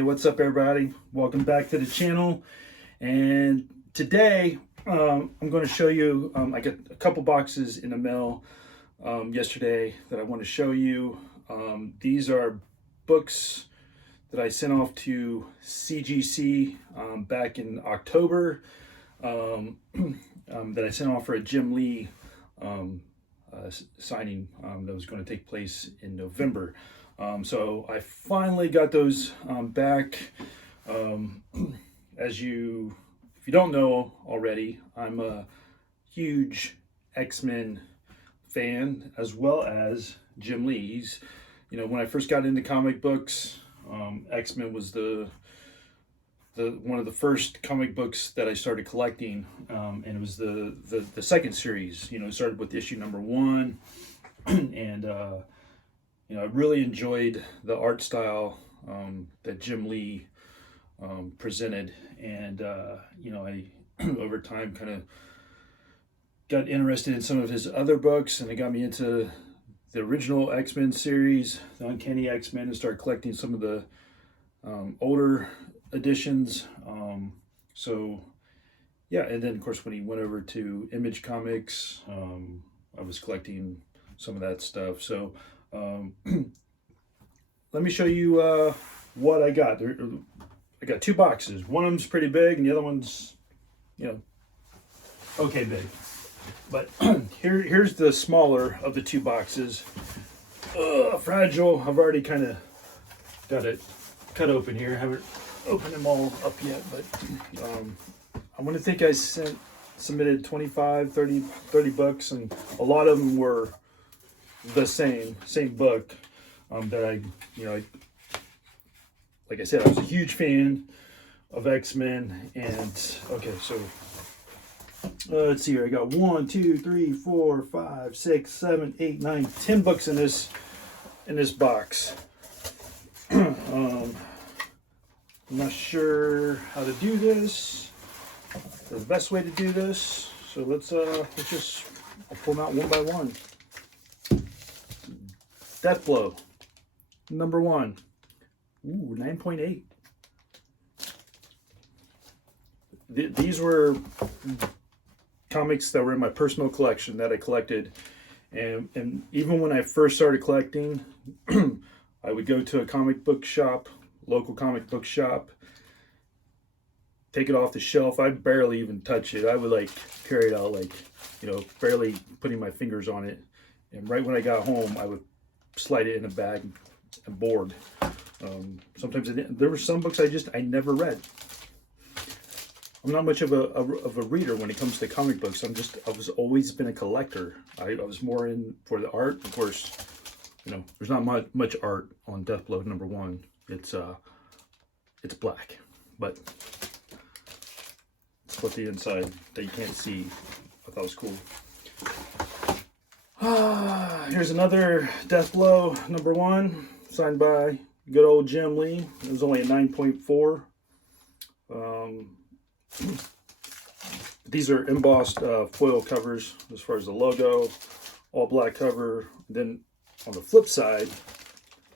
Hey, what's up everybody? Welcome back to the channel. And today I'm going to show you, I got a couple boxes in the mail yesterday that I want to show you. These are books that I sent off to CGC back in October, that I sent off for a Jim Lee signing that was going to take place in November. So I finally got those back. If you don't know already, I'm a huge X-Men fan as well as Jim Lee. He's, when I first got into comic books, X-Men was the one of the first comic books that I started collecting, and it was the second series. It started with issue number 1, and I really enjoyed the art style that Jim Lee presented, and I over time kind of got interested in some of his other books, and it got me into the original X-Men series, the Uncanny X-Men, and started collecting some of the older editions. So yeah, and then of course when he went over to Image Comics, I was collecting some of that stuff. So let me show you what I got. I got 2 boxes. One of them's pretty big, and the other one's, okay big. But here's the smaller of the 2 boxes. Fragile. I've already kind of got it cut open here. I haven't opened them all up yet, but I want to think I submitted 25, 30 books, and a lot of them were the same book that I like I said, I was a huge fan of X-Men. And okay, so let's see here. I got 1, 2, 3, 4, 5, 6, 7, 8, 9, 10 books in this box. I'm not sure how to do this, the best way to do this. So let's just, I'll pull them out one by one. Death Blow, number 1. Ooh, 9.8. These were comics that were in my personal collection that I collected, and even when I first started collecting, I would go to a comic book shop, local comic book shop, take it off the shelf. I'd barely even touch it. I would like carry it out, like, barely putting my fingers on it. And right when I got home, I would slide it in a bag and board. Sometimes there were some books I never read. I'm not much of a reader when it comes to comic books. I was always been a collector. I was more in for the art. Of course, there's not much art on Death Blow number 1. It's black, but it's what the inside that you can't see. I thought was cool. Here's another Death Blow number 1, signed by good old Jim Lee. It was only a 9.4. These are embossed foil covers as far as the logo, all black cover. Then on the flip side,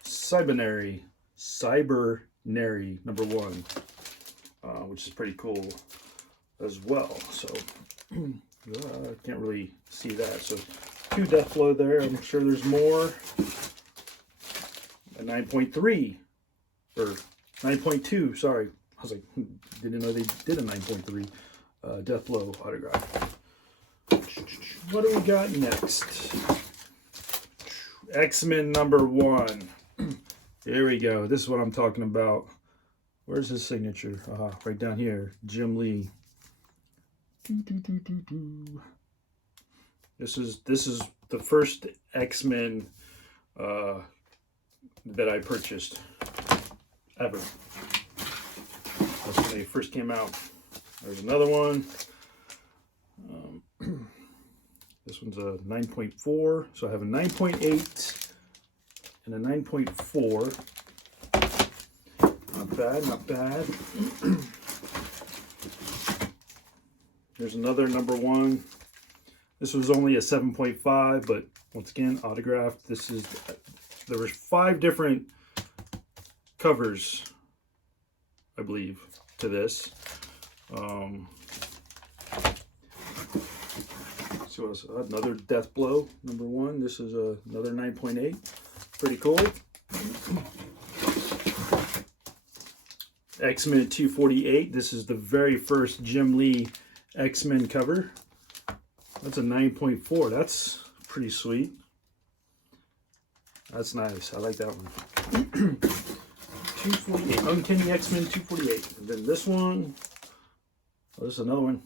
Cybernary number 1, which is pretty cool as well. So I can't really see that. So 2 Death Blow there. I'm sure there's more. A 9.3 or 9.2. Sorry, I was like, didn't know they did a 9.3 Death Blow autograph. What do we got next? X-Men number 1. There we go. This is what I'm talking about. Where's his signature? Right down here. Jim Lee. This is the first X-Men that I purchased ever. That's when they first came out. There's another one. This one's a 9.4. So I have a 9.8 and a 9.4. Not bad, not bad. There's another number 1. This was only a 7.5, but once again, autographed. There were 5 different covers I believe, to this. So it's another Death Blow #1. This is another 9.8. Pretty cool. X-Men 248. This is the very first Jim Lee X-Men cover. That's a 9.4. That's pretty sweet. That's nice. I like that one. 248. Uncanny X-Men 248. And then this one. Oh, this is another one.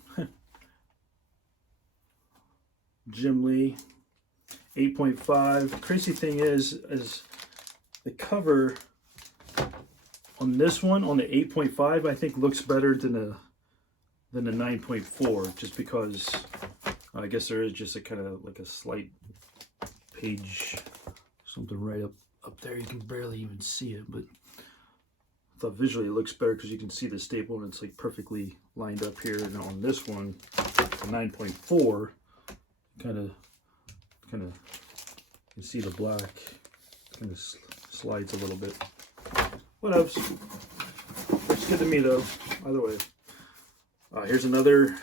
Jim Lee 8.5. Crazy thing is the cover on this one, on the 8.5, I think looks better than the 9.4, just because I guess there is just a kind of like a slight page, something right up there. You can barely even see it, but I thought visually it looks better because you can see the staple and it's like perfectly lined up here. And on this one, the 9.4, kind of you can see the black kind of slides a little bit. What else? Looks good to me though. Either way. Here's another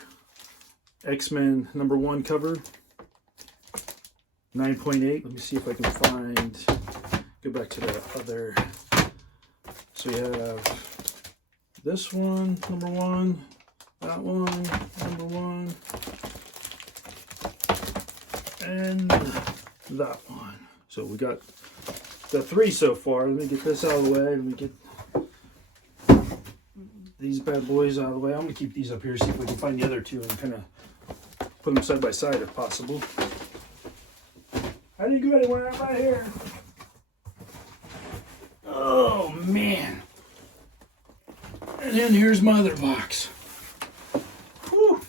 X-Men #1 cover. 9.8. Let me see if I can find. Go back to the other. So you have this one, #1. That one, #1. And that one. So we got 3 so far. Let me get this out of the way. Let me get these bad boys out of the way. I'm going to keep these up here, see if we can find the other 2 and kind of put them side by side if possible. I didn't go anywhere. I'm right here. Oh, man. And then here's my other box. Whew.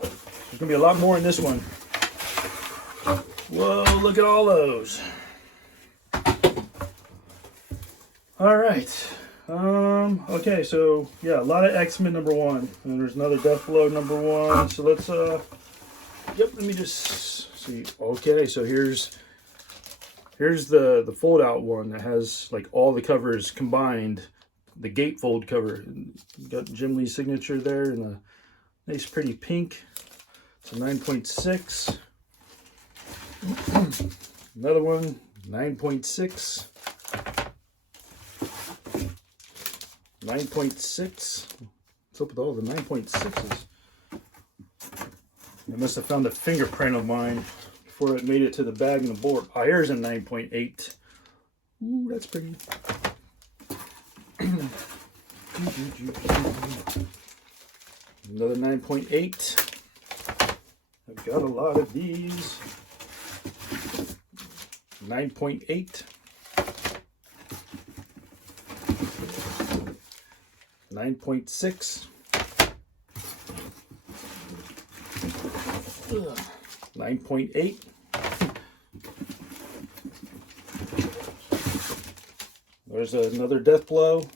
There's going to be a lot more in this one. Whoa, look at all those. All right. Okay, so yeah, a lot of X-Men #1. And there's another Death Blow #1. So let's yep, let me just see. Okay, so here's the fold out one that has like all the covers combined. The gatefold cover. Got Jim Lee's signature there and a nice pretty pink. It's a 9.6. Another one, 9.6. 9.6. What's up with all the 9.6s? I must have found a fingerprint of mine before it made it to the bag and the board. Oh, here's a 9.8. Ooh, that's pretty. Another 9.8. I've got a lot of these. 9.8. 9.6. 9.8. There's another Death Blow.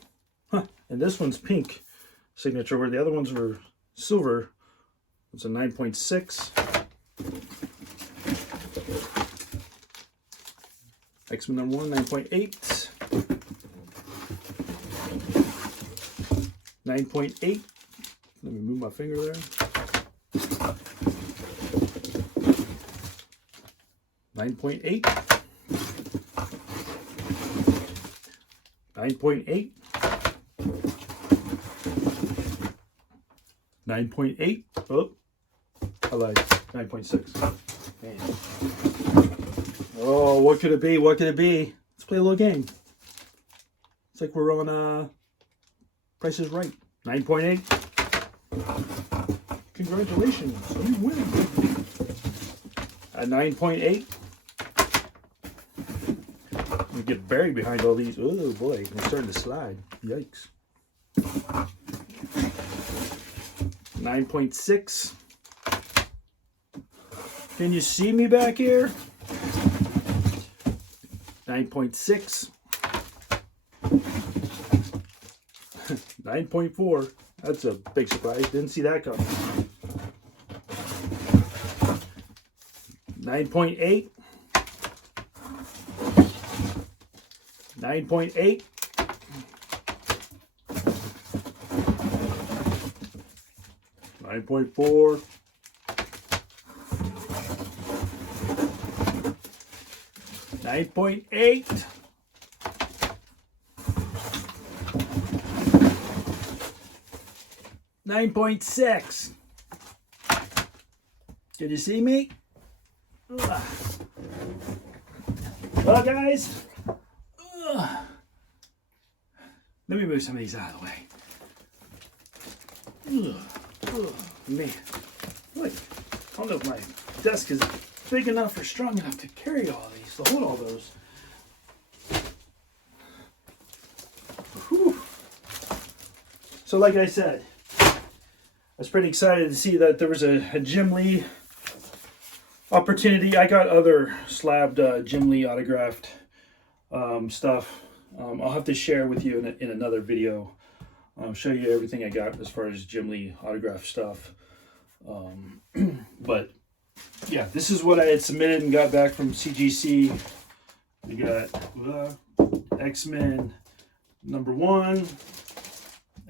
Huh. And this one's pink signature where the other ones were silver. It's a 9.6. X-Men #1, 9.8. 9.8. Let me move my finger there. 9.8. 9.8. 9.8. Oh, I lied. 9.6. Man. Oh, what could it be? What could it be? Let's play a little game. It's like we're on Price is Right. 9.8. Congratulations, you win. At 9.8. We get buried behind all these. Oh boy, we're starting to slide. Yikes. 9.6. Can you see me back here? 9.6. 9.4. That's a big surprise. Didn't see that coming. 9.8. 9.8. 9.4. 9.8. 9.6. Did you see me? Ugh. Well, guys, let me move some of these out of the way. Man, look, I don't know if my desk is big enough or strong enough to carry all these, to hold all those. Whew. So like I said, I was pretty excited to see that there was a Jim Lee opportunity. I got other slabbed Jim Lee autographed stuff. I'll have to share with you in another video. Show you everything I got as far as Jim Lee autograph stuff. But yeah, this is what I had submitted and got back from CGC. We got X-Men #1,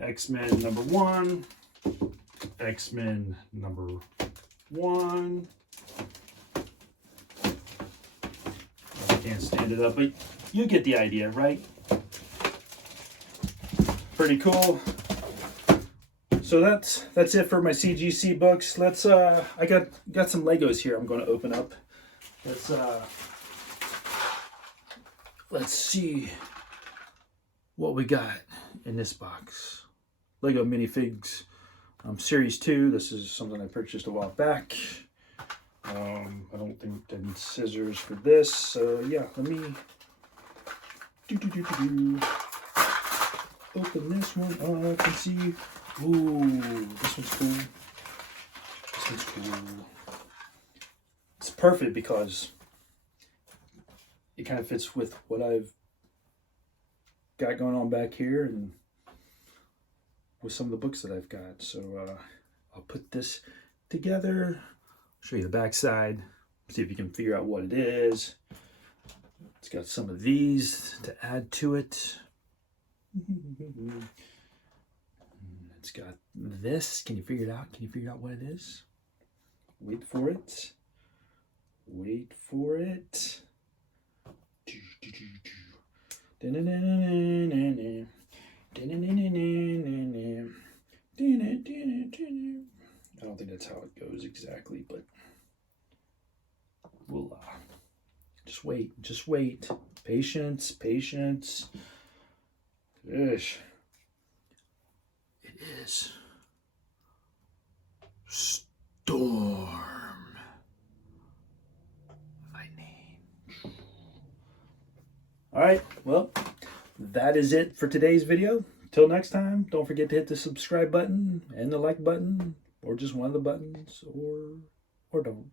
X-Men #1, X-Men #1. I can't stand it up, but you get the idea, right? Pretty cool. So that's it for my CGC books. Let's I got some Legos here I'm going to open up. Let's see what we got in this box. Lego minifigs series 2. This is something I purchased a while back. I don't think I need scissors for this. So yeah, let me open this one up and see. Ooh, this one's cool. This one's cool. It's perfect because it kind of fits with what I've got going on back here and with some of the books that I've got. So I'll put this together. Show you the back side. See if you can figure out what it is. It's got some of these to add to it. It's got this. Can you figure it out? Can you figure out what it is? Wait for it. Wait for it. I don't think that's how it goes exactly, but we'll just wait. Just wait. Patience. Patience. Ish. It is Storm Lightning. Alright, well, that is it for today's video. Till next time, don't forget to hit the subscribe button and the like button, or just one of the buttons, or don't.